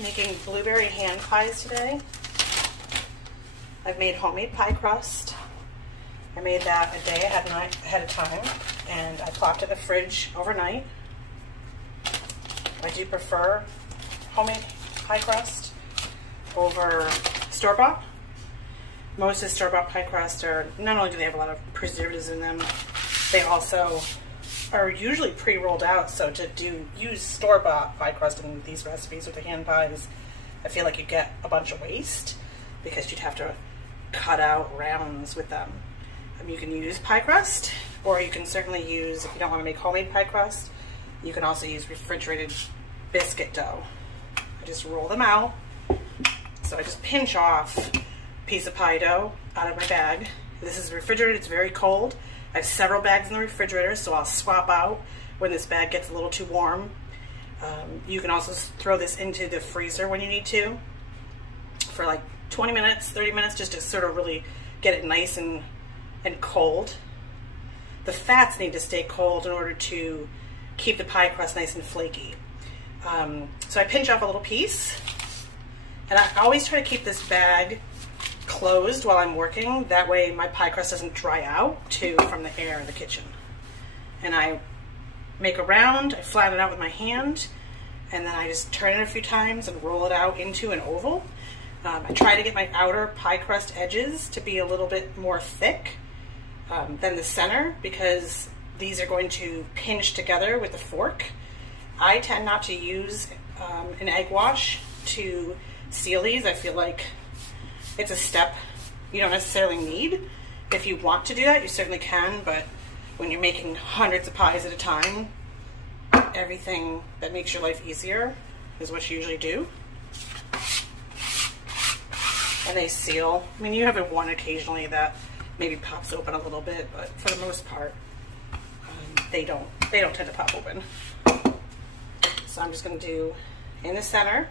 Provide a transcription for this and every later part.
Making blueberry hand pies today. I've made homemade pie crust. I made that a day ahead of time, and I plopped it in the fridge overnight. I do prefer homemade pie crust over store-bought. Most of the store-bought pie crust are, not only do they have a lot of preservatives in them, they also are usually pre-rolled out, so to use store-bought pie crust in these recipes with the hand pies, I feel like you get a bunch of waste because you'd have to cut out rounds with them. You can use pie crust, or you can certainly use, if you don't want to make homemade pie crust, you can also use refrigerated biscuit dough. I just roll them out. So I just pinch off a piece of pie dough out of my bag. This is refrigerated, it's very cold. I have several bags in the refrigerator, so I'll swap out when this bag gets a little too warm. You can also throw this into the freezer when you need to for like 20 minutes, 30 minutes, just to sort of really get it nice and cold. The fats need to stay cold in order to keep the pie crust nice and flaky. So I pinch off a little piece, and I always try to keep this bag closed while I'm working. That way my pie crust doesn't dry out from the air in the kitchen. And I make a round, I flatten it out with my hand, and then I just turn it a few times and roll it out into an oval. I try to get my outer pie crust edges to be a little bit more thick than the center, because these are going to pinch together with the fork. I tend not to use an egg wash to seal these. I feel like it's a step you don't necessarily need. If you want to do that, you certainly can, but when you're making hundreds of pies at a time, everything that makes your life easier is what you usually do. And they seal. I mean, you have one occasionally that maybe pops open a little bit, but for the most part, they don't tend to pop open. So I'm just going to do in the center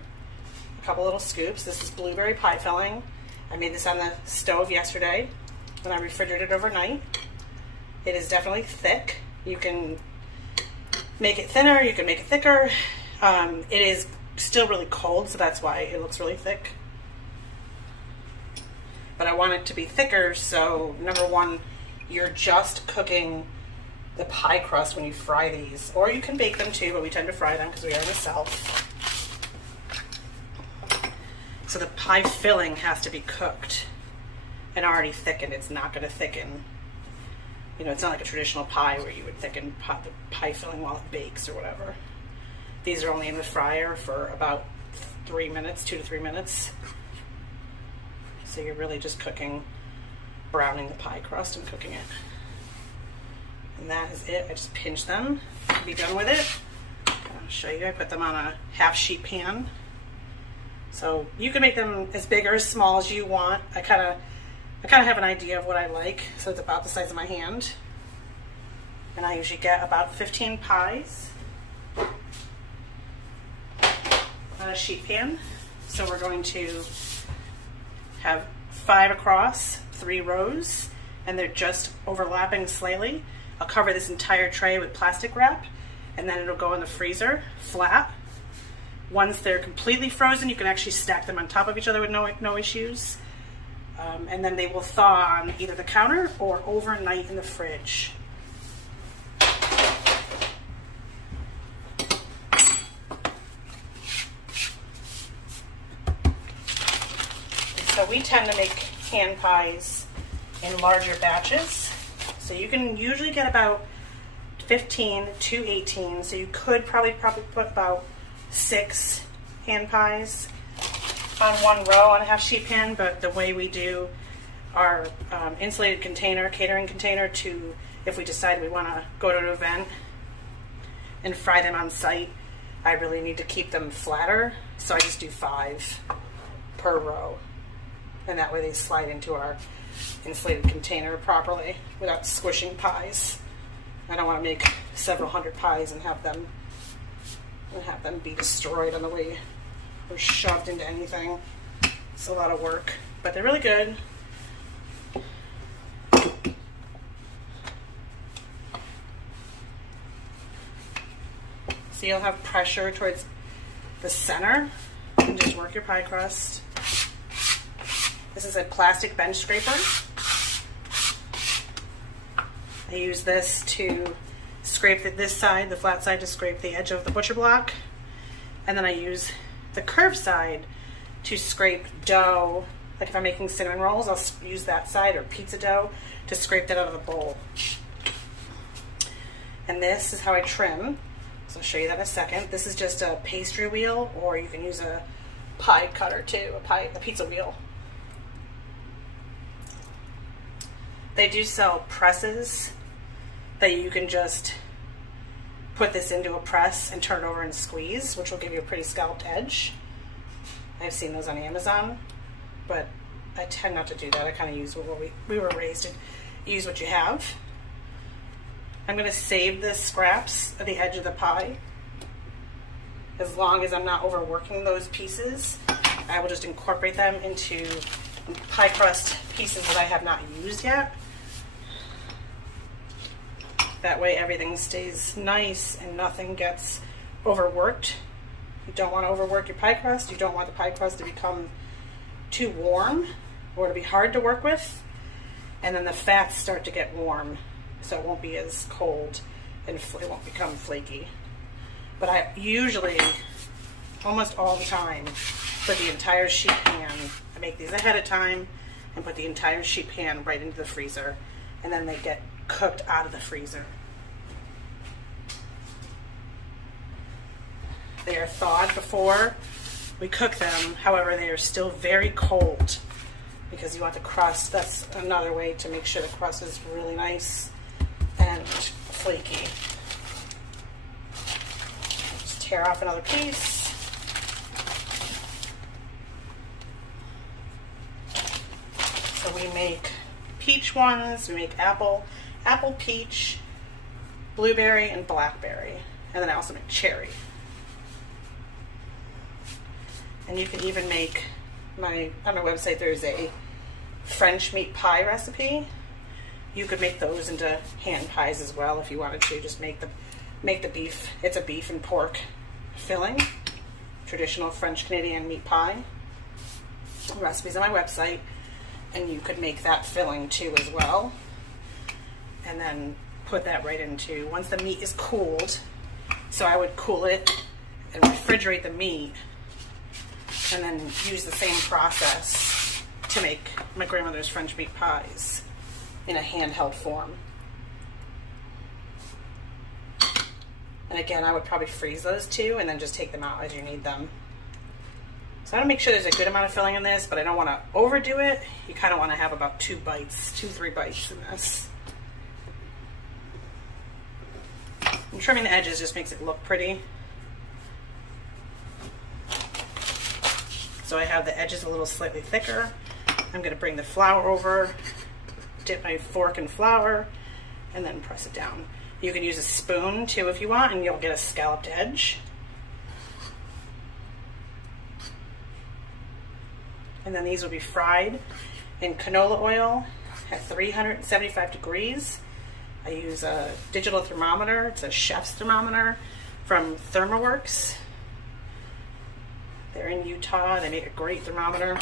a couple little scoops. This is blueberry pie filling. I made this on the stove yesterday when I refrigerated it overnight. It is definitely thick. You can make it thinner, you can make it thicker. It is still really cold, so that's why it looks really thick. But I want it to be thicker, so number one, you're just cooking the pie crust when you fry these. Or you can bake them too, but we tend to fry them because we are in the South. So the pie filling has to be cooked and already thickened. It's not going to thicken. You know, it's not like a traditional pie where you would thicken the pie filling while it bakes or whatever. These are only in the fryer for about 3 minutes, 2 to 3 minutes. So you're really just browning the pie crust and cooking it. And that is it. I just pinch them to be done with it. I'll show you. I put them on a half sheet pan. So you can make them as big or as small as you want. I kind of have an idea of what I like. So it's about the size of my hand. And I usually get about 15 pies on a sheet pan. So we're going to have 5 across, 3 rows, and they're just overlapping slightly. I'll cover this entire tray with plastic wrap, and then it'll go in the freezer flat. Once they're completely frozen, you can actually stack them on top of each other with no issues. And then they will thaw on either the counter or overnight in the fridge. So we tend to make hand pies in larger batches. So you can usually get about 15 to 18. So you could probably put about 6 hand pies on one row on a half sheet pan. But the way we do our insulated container, catering container, to if we decide we want to go to an event and fry them on site, I really need to keep them flatter. So I just do 5 per row. And that way they slide into our insulated container properly without squishing pies. I don't want to make several hundred pies and have them be destroyed on the way or shoved into anything. It's a lot of work, but they're really good. So you'll have pressure towards the center and just work your pie crust. This is a plastic bench scraper. I use this to scrape this side, the flat side, to scrape the edge of the butcher block. And then I use the curved side to scrape dough. Like if I'm making cinnamon rolls, I'll use that side, or pizza dough, to scrape that out of the bowl. And this is how I trim. So I'll show you that in a second. This is just a pastry wheel, or you can use a pie cutter too, a pizza wheel. They do sell presses that you can just put this into a press and turn it over and squeeze, which will give you a pretty scalloped edge. I've seen those on Amazon, but I tend not to do that. I kind of use what we were raised to use what you have. I'm going to save the scraps at the edge of the pie. As long as I'm not overworking those pieces, I will just incorporate them into pie crust pieces that I have not used yet. That way everything stays nice and nothing gets overworked. You don't want to overwork your pie crust. You don't want the pie crust to become too warm or to be hard to work with. And then the fats start to get warm, so it won't be as cold and it won't become flaky. But I usually, almost all the time, put the entire sheet pan. I make these ahead of time and put the entire sheet pan right into the freezer, and then they get cooked out of the freezer. They are thawed before we cook them. However, they are still very cold because you want the crust. That's another way to make sure the crust is really nice and flaky. Just tear off another piece. So we make peach ones, we make apple, peach, blueberry, and blackberry. And then I also make cherry. And you can even make, on my website there's a French meat pie recipe. You could make those into hand pies as well if you wanted to. Just make the beef. It's a beef and pork filling. Traditional French Canadian meat pie. Recipes on my website. And you could make that filling too as well. And then put that right into, once the meat is cooled, so I would cool it and refrigerate the meat, and then use the same process to make my grandmother's French meat pies in a handheld form. And again, I would probably freeze those too and then just take them out as you need them. So I want to make sure there's a good amount of filling in this, but I don't want to overdo it. You kind of want to have about 3 bites in this. And trimming the edges just makes it look pretty. So I have the edges a little slightly thicker. I'm going to bring the flour over, dip my fork in flour, and then press it down. You can use a spoon too if you want, and you'll get a scalloped edge. And then these will be fried in canola oil at 375 degrees. I use a digital thermometer. It's a chef's thermometer from ThermoWorks. They're in Utah. They make a great thermometer.